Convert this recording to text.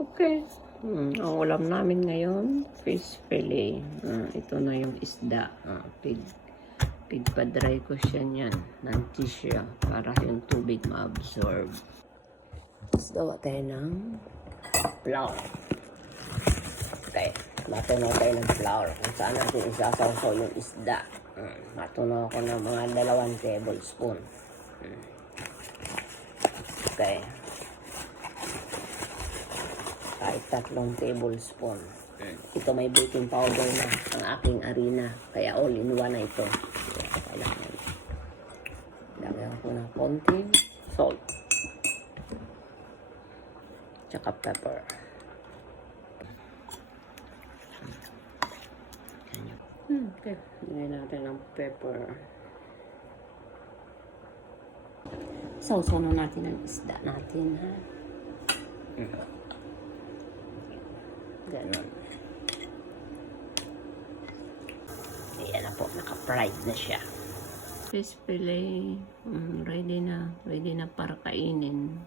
Okay. Ang ulam namin ngayon, fish fillet. Ito na yung isda. Pigpa-dry ko siya niyan ng tissue para yung tubig ma-absorb. Tapos gawa tayo ng flour. Okay. Matunaw tayo ng flour. Kung saan natin isasawsaw yung isda. Matunaw ako ng mga 2 tablespoon. Okay. Kahit 3 tablespoon. Ito may baking powder na ang aking harina. Kaya all in one na ito. Kailangan. Lagyan ko ng konting salt. Tsaka pepper. Okay. Lagyan natin ng pepper. Sausaw na natin ang isda natin, ha? Ganon. Ayan na po, naka-fried na siya. Fish fillet, ready na. Ready na para kainin.